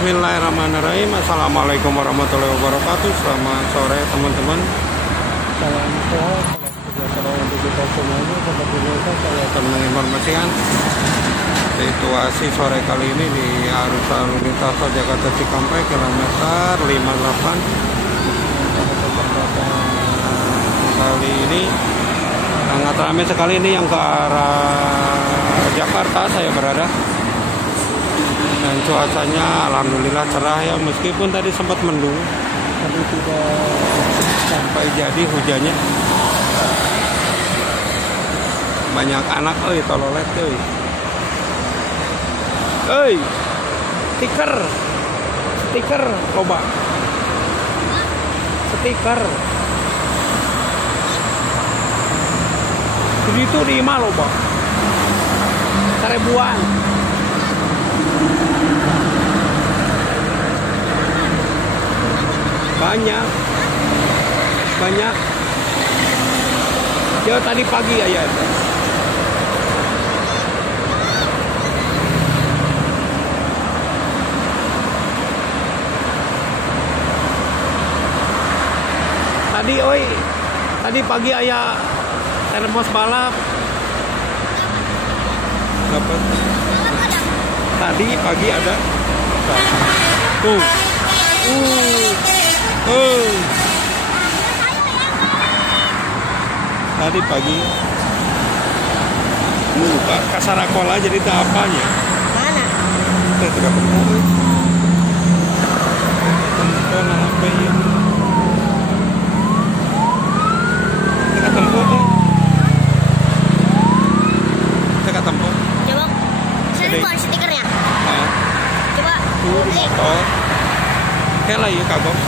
Bismillahirrahmanirrahim. Assalamualaikum warahmatullahi wabarakatuh. Selamat sore teman-teman. Salam sehat, salam sejahtera untuk kita semuanya. Seperti biasa saya akan menginformasikan situasi sore kali ini di arus lalu lintas tol Jakarta Cikampek kilometer 58. Kali ini sangat ramai sekali ini yang ke arah Jakarta saya berada. Dan cuacanya alhamdulillah cerah ya, meskipun tadi sempat mendung tapi tidak sampai jadi hujannya. Banyak anak tololet stiker loba stiker begitu di imah loba seribuan. Banyak ya tadi pagi ya. Tadi pagi ayah termos balap. Dapat. Tadi pagi ada. Tuh. Tadi pagi. Pak Kasarakola jadi tak apanya. Mana? Kita tidak ketemu. Tempat apa ini? Kita tempat. Coba. Saya buat stikernya. Coba. Motor. Kayak lah ya kagok.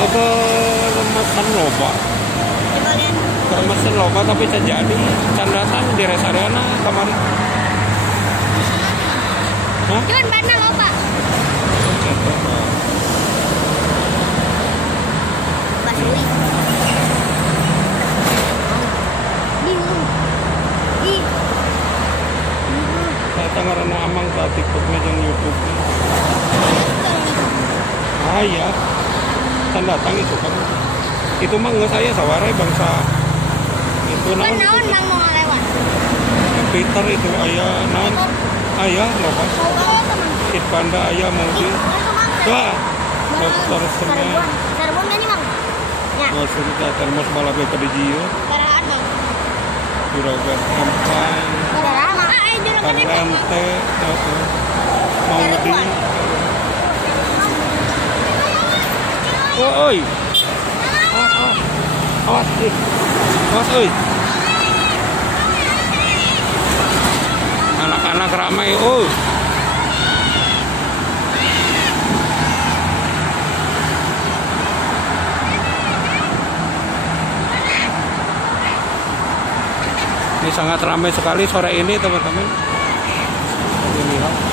Apa remesan loba? Coba lihat. Remesan loba tapi terjadi candatan di rest area kemarin. Hah? Cuman mana loba? Basui. Saya karena amang saat TikToknya dan YouTube. Ya, kan datang itu kan. Itu mah nggak saya sawarai bangsa. Itu naon? Naon mang mau lewat. Peter itu ayah naon? Ayah loba. Kit panda ayah mobil. Wah, motor semen. Serbuan kan nih mang? Ya. Maksudnya termos balap ke di Jio. Barahan mang. Juragan Empang. Barahan mang. Juragan Rente. Mau di. Oi. Awas, oi. Anak-anak ramai, Ini sangat ramai sekali sore ini, teman-teman. Lihat.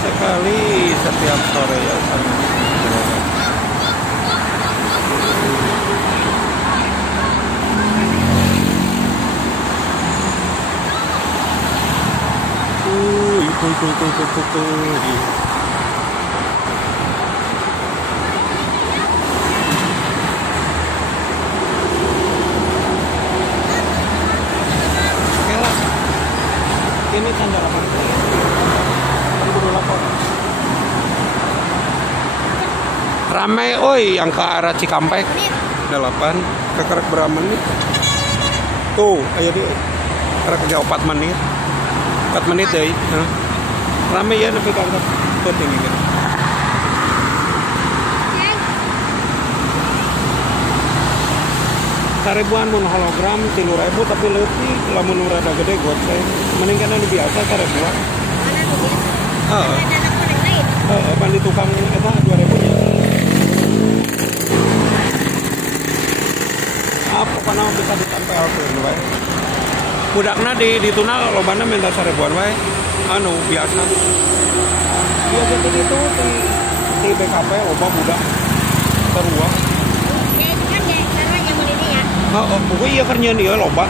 Sekali setiap sore ya ini tanda lapar. Ramai yang ke arah Cikampek 8 ke kerek berapa menit tuh ayo dia kerek dia 4 menit deh ramai ya tapi kantor tuh tinggi gitu. Seribuan mun hologram 3.000 tapi leutik lamun rada gede goceng mending kan anu biasa seribuan. Mana tuh? Pan di tukang eta 2.000 nya. pokoknya bisa ditempelkeun we. Budakna di tuna lobana minta 1000-an we. Anu biasa. Iya gitu gitu di BKP loba budak terua. Ya itu kan ya karena yang beli ini ya. Oh, pokoknya iya kerjaan dia loba.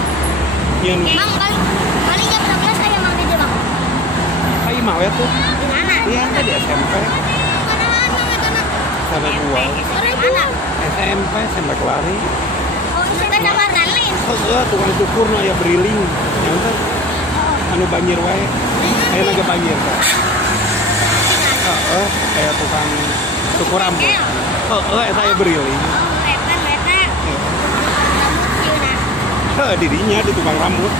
Yang Mang kali jam 12 saya mang di Bang. kayak mau ya tuh. Di mana? Iya, kan di SMP. Sampai dua. Mana? SMP sampai kelari. Oh, kita sama lain. Heeh, tukang cukurna ya beriling. Yang teh anu banjir wae. Aya naga banjir teh. Heeh, kayak tukang cukur rambut. Heeh, eta aya beriling. Heeh, dirinya di tukang rambut.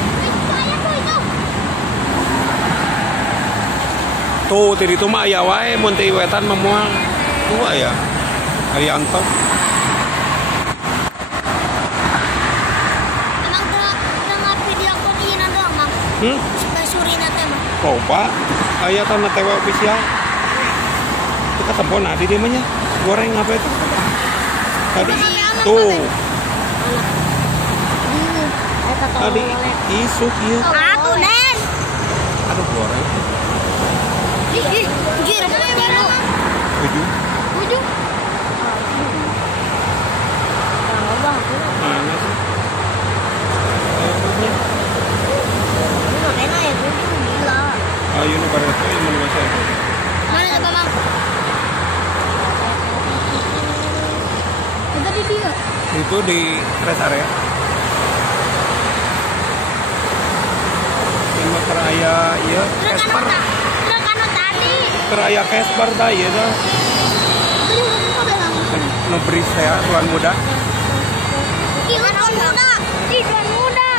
Tuh, tadi itu mah aya wae mun teh wetan memuang. Tuh aya. Arianto. Emang dengar video call ini doang, Mang. Surina teh, Mang. Loba aya tanah TV official. Itu ketemu nah di dia mah nya. Goreng apa itu? Tadi tuh. Tadi isuk ieu. Atuh, Den. Aduh goreng. Ih, jir, Tujuh. Tujuh. Mana sih? Ini enak ya, gila. Ayo nu pada itu yang mana saya. Mana coba, Mang? Ada di dia. Itu di rest area. Yang keraya iya Casper. Rekan tadi. Keraya Casper tah ieu tah. Ngebris saya tuan muda. Tuan muda. Tuan muda.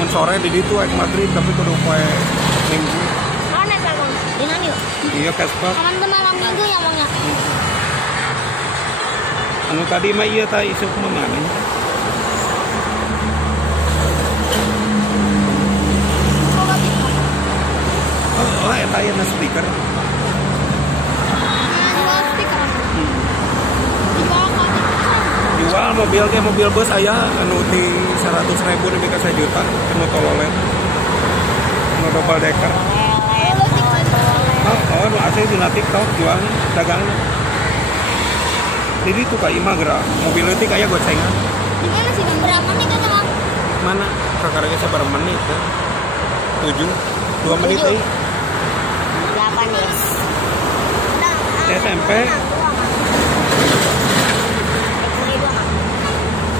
Mun sore di ditu aek maghrib tapi kudu poe Minggu. Mana Bang? Di mana yuk? Iya Casper. Kapan malam Minggu ya, Bang ya? Anu tadi mah ieu tah isuk mah mana? Oh, eta aya na speaker. Jual mobil kayak mobil bus aya anu di 100.000 nepi ka 1 juta anu tololet. Anu double decker. Oh, anu asli dina TikTok jualna dagangna. Jadi tuh ka imah geura mobil leutik aya gocengan. Ini masih berapa menit kan, Bang? Mana? Kakarnya sabar menit ya? 7 2 menit euy. 8 nih. SMP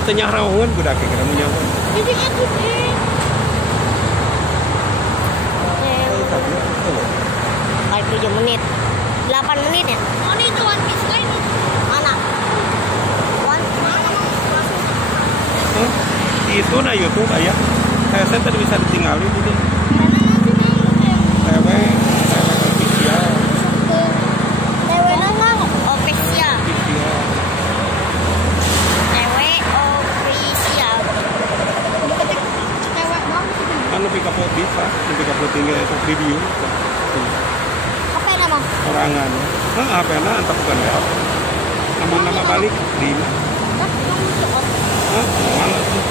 tanya rawon budak kira menyawan. Kayak 7 menit. 8 menit ya? Oh, ini itu One Piece lain. Mana? Itu na YouTube aya. Saya tadi bisa ditinggali gitu. TV official. TV nama official. TV official. Anu pika pot bisa, pika pot tinggal itu video. Apa nama? Orangan. Apa na antap bukan ya. Nama balik di. Mana sih?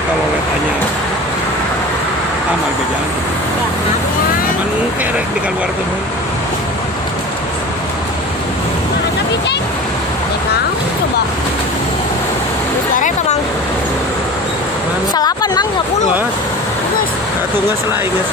Tololet hanya amal bejalan. Aman kerek di keluar tuh. Tapi cek. Coba. Sekarang Bang. Salapan Bang 10. Wah. Geus. Atuh geus lah geus.